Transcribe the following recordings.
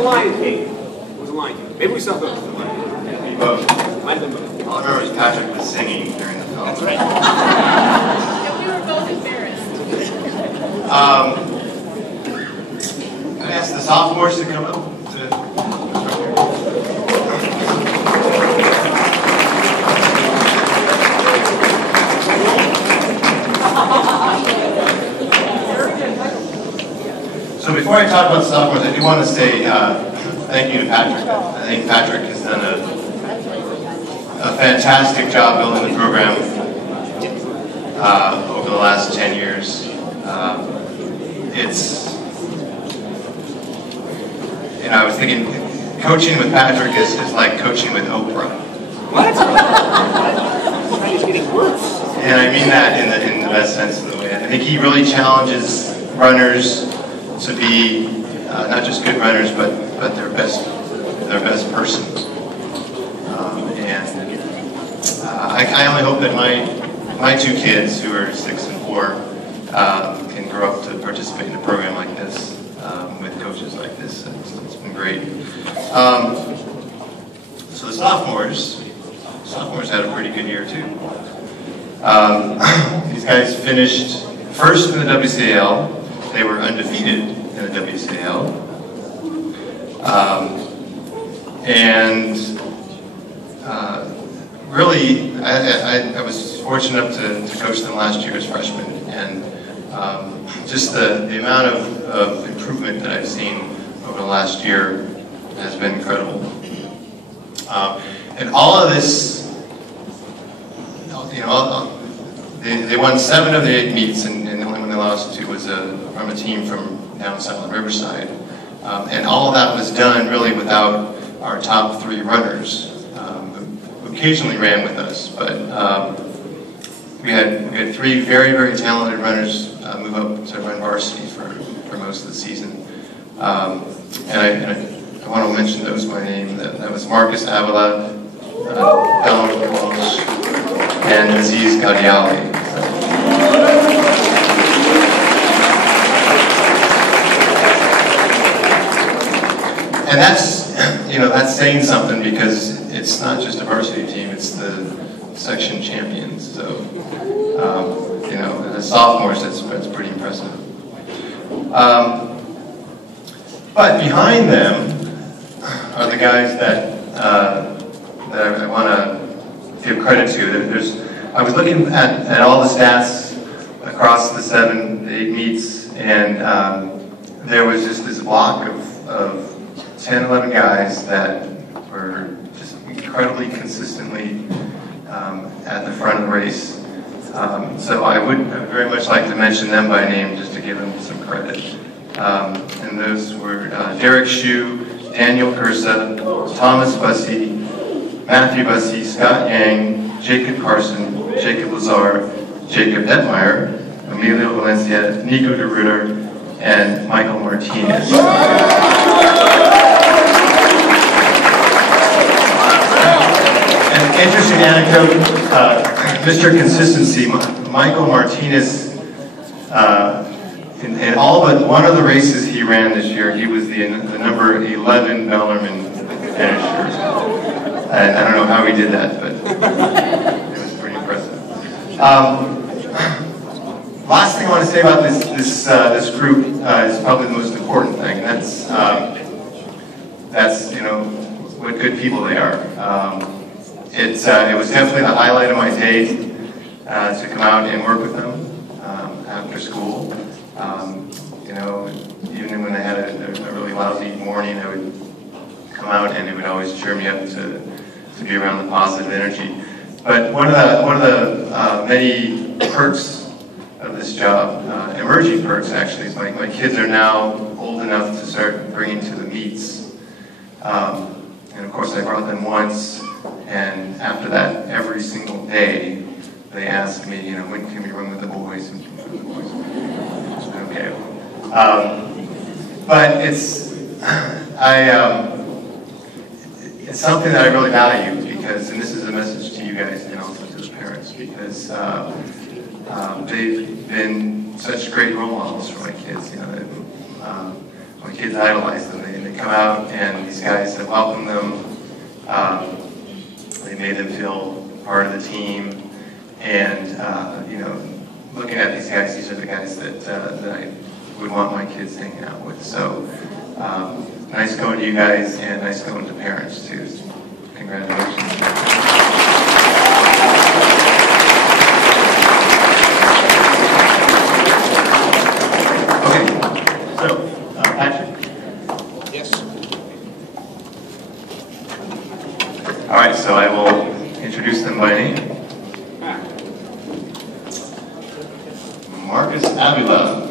the Lion King? It was the Lion King. Maybe we saw both. Both. Might have been both. All I remember is Patrick was singing during the film. That's right. And we were both embarrassed. I asked the sophomores to come up. So before I talk about the sophomores, I do want to say thank you to Patrick. I think Patrick has done a fantastic job building the program over the last 10 years. I was thinking, coaching with Patrick is like coaching with Oprah. What? It's getting worse. And I mean that in the best sense of the way. I think he really challenges runners to be not just good runners, but their best person. I only hope that my two kids, who are 6 and 4, can grow up to participate in a program like this with coaches like this. It's been great. So the sophomores had a pretty good year too. These guys finished first in the WCAL. They were undefeated in the WCAL. Really, I was fortunate enough to coach them last year as freshmen, and just the amount of improvement that I've seen over the last year has been incredible. And all of this, they won 7 of the 8 meets, and the only one they lost to was from a team from down south in Riverside. And all of that was done really without our top 3 runners, who occasionally ran with us. But we had 3 very, very talented runners move up to run varsity for most of the season. And I want to mention those by name. That was Marcus Avila, Bellarmine Walsh, and Aziz Gadiali. And that's saying something, because it's not just a varsity team, it's the section champions. So, as sophomores, that's pretty impressive. But behind them are the guys that I want to give credit to. I was looking at all the stats across the 7, 8 meets, and there was just this block of 10, 11 guys that were just incredibly consistently at the front of the race. So I would very much like to mention them by name, just to give them some credit. And those were Derek Shue, Daniel Cursa, Thomas Bussey, Matthew Bussey, Scott Yang, Jacob Carson, Jacob Lazar, Jacob Detmeyer, Emilio Valencia, Nico DeRuiter, and Michael Martinez. An interesting anecdote, Mr. Consistency, Michael Martinez, in all but one of the races he ran this year, he was the number 11 Bellarmine finisher. And I don't know how he did that, but it was pretty impressive. Last thing I want to say about this group is probably the most important thing, and that's what good people they are. It was definitely the highlight of my day to come out and work with them after school. Even when they had a really lousy morning, I would come out and it would always cheer me up to be around the positive energy. But one of the many perks of this job, emerging perks actually, is my kids are now old enough to start bringing to the meets. And of course I brought them once, and after that, every single day, they ask me, when can we run with the boys? Okay. But it's something that I really value, because, and this is a message to you guys and also to the parents, because they've been such great role models for my kids. My kids idolize them. They come out, and these guys have welcomed them. They made them feel part of the team, and you know, looking at these guys, these are the guys that I would want my kids hanging out with. So nice going to you guys, and nice going to parents too. Congratulations. Okay, so Patrick. Yes. All right, so I will introduce them by name. Marcus Avila.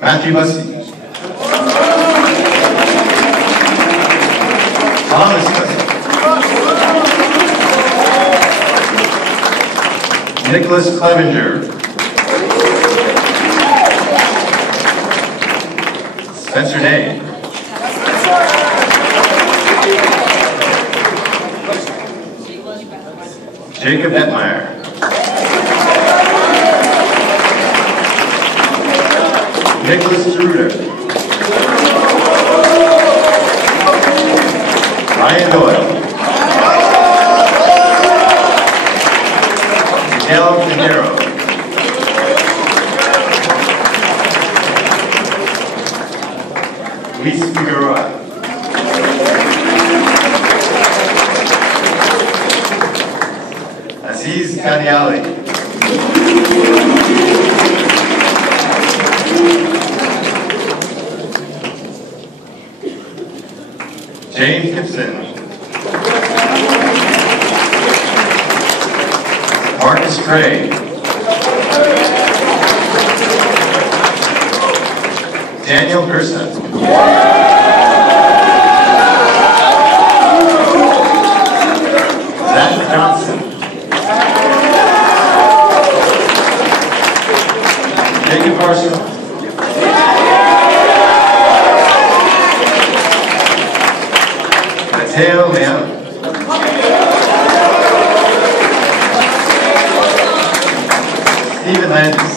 Matthew Bussey. Thomas Bussey. Nicholas Clevenger. Spencer Day. Jacob Detmeyer. Nicholas Zeruder. Ryan Doyle. Miguel Pinheiro. Luis Figueroa. Aziz Kadiali. James Gibson. Marcus Gray. Daniel Gerson. Zach Johnson. Jacob Arsenal. Mateo Leon. Stephen Landis.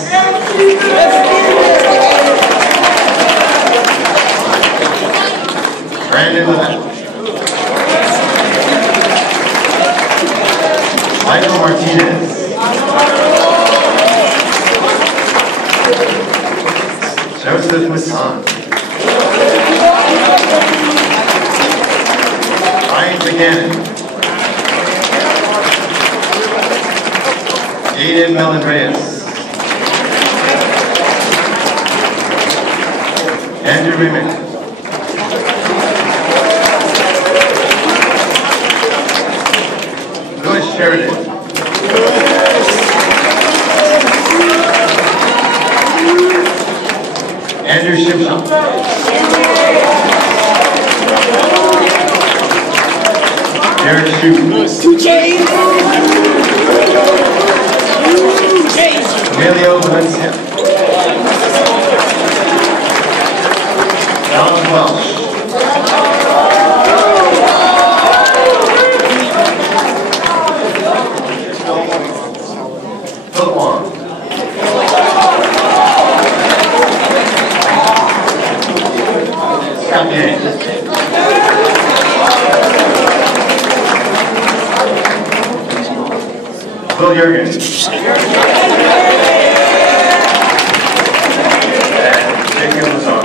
Brandon Levesque. Michael Martinez. Joseph Masson. Ryan Buchanan. Aiden Mellon Reyes. Andrew Remick. Louis Sheridan. Andrew Shipshon. Derek Shue. Emilio Valencia. Alan Welsh. Phil Wong. Scott Yang. Will Jurgen. And Jacob Lazar.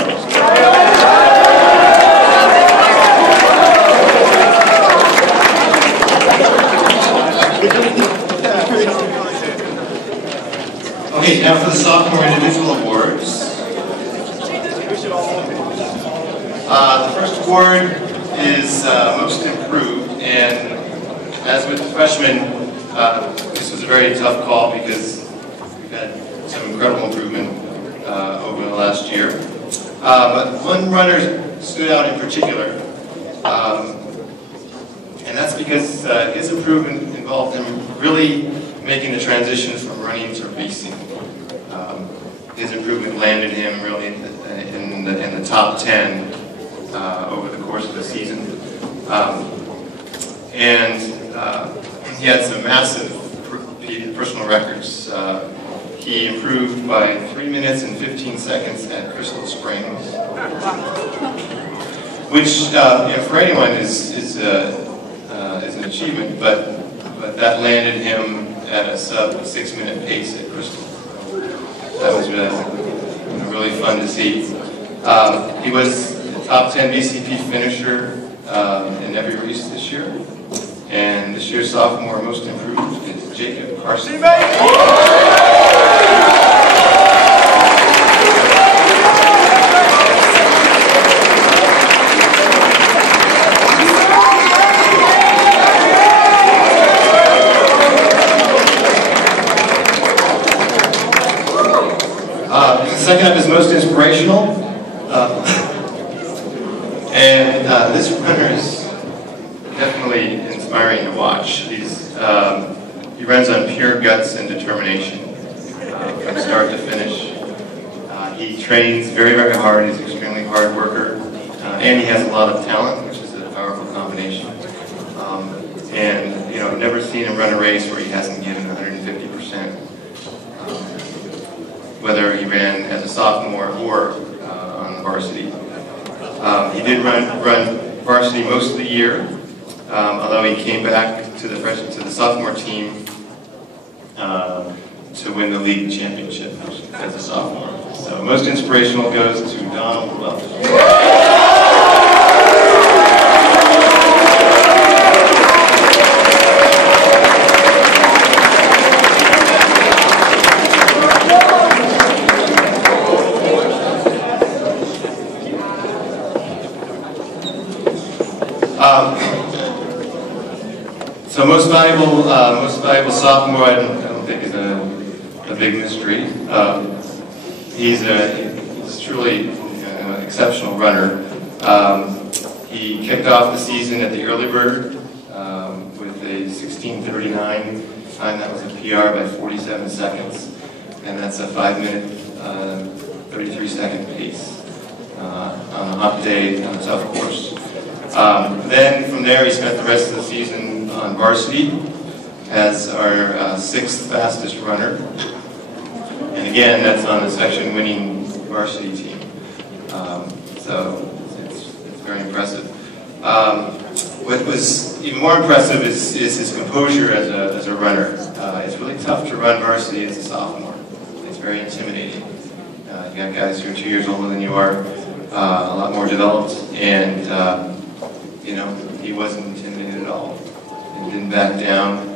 Okay, now for the sophomore individual awards. The first award is Most Improved, and as with the freshmen, this was a very tough call because we've had some incredible improvement over the last year. But one runner stood out in particular, and that's because his improvement involved him really making the transition from running to racing. His improvement landed him really in the top 10 over the course of the season. And he had some massive the personal records. He improved by 3 minutes and 15 seconds at Crystal Springs, which for anyone is an achievement, but that landed him at a sub 6-minute pace at Crystal. That was really fun to see. He was the top 10 BCP finisher in every race this year. And this year's sophomore most improved is Jacob Carson. Second up is most inspirational. This runner is definitely inspiring to watch. He runs on pure guts and determination from start to finish. He trains very, very hard. He's an extremely hard worker. And he has a lot of talent, which is a powerful combination. I've never seen him run a race where he hasn't given 150%. Whether he ran as a sophomore or on varsity. He did run varsity most of the year, although he came back to the sophomore team to win the league championship as a sophomore. So most inspirational goes to Donald Welch. So most valuable sophomore, I don't think is a big mystery. He's truly an exceptional runner. He kicked off the season at the Early Bird with a 16:39 time. That was a PR by 47 seconds, and that's a 5-minute, 33-second pace on a hot day on a tough course. Then from there, he spent the rest of the season on varsity as our 6th fastest runner. And again, that's on the section winning varsity team. So it's very impressive. What was even more impressive is his composure as a runner. It's really tough to run varsity as a sophomore. It's very intimidating. You got guys who are 2 years older than you are, a lot more developed, and he wasn't intimidated at all, and didn't back down,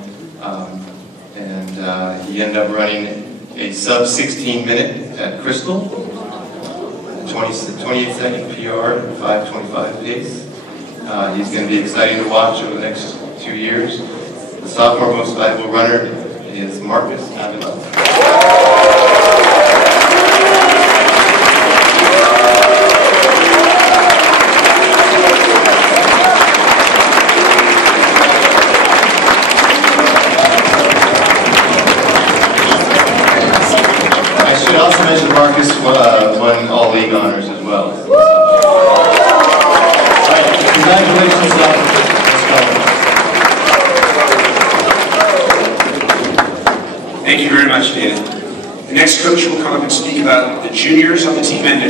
he ended up running a sub 16 minute at Crystal, 28-second PR, 5:25 pace. He's going to be exciting to watch over the next 2 years. The sophomore most valuable runner is Marcus Avila. Marcus won all league honors as well. Alright, congratulations, Thank you very much, David. The next coach will come up and speak about the juniors on the team and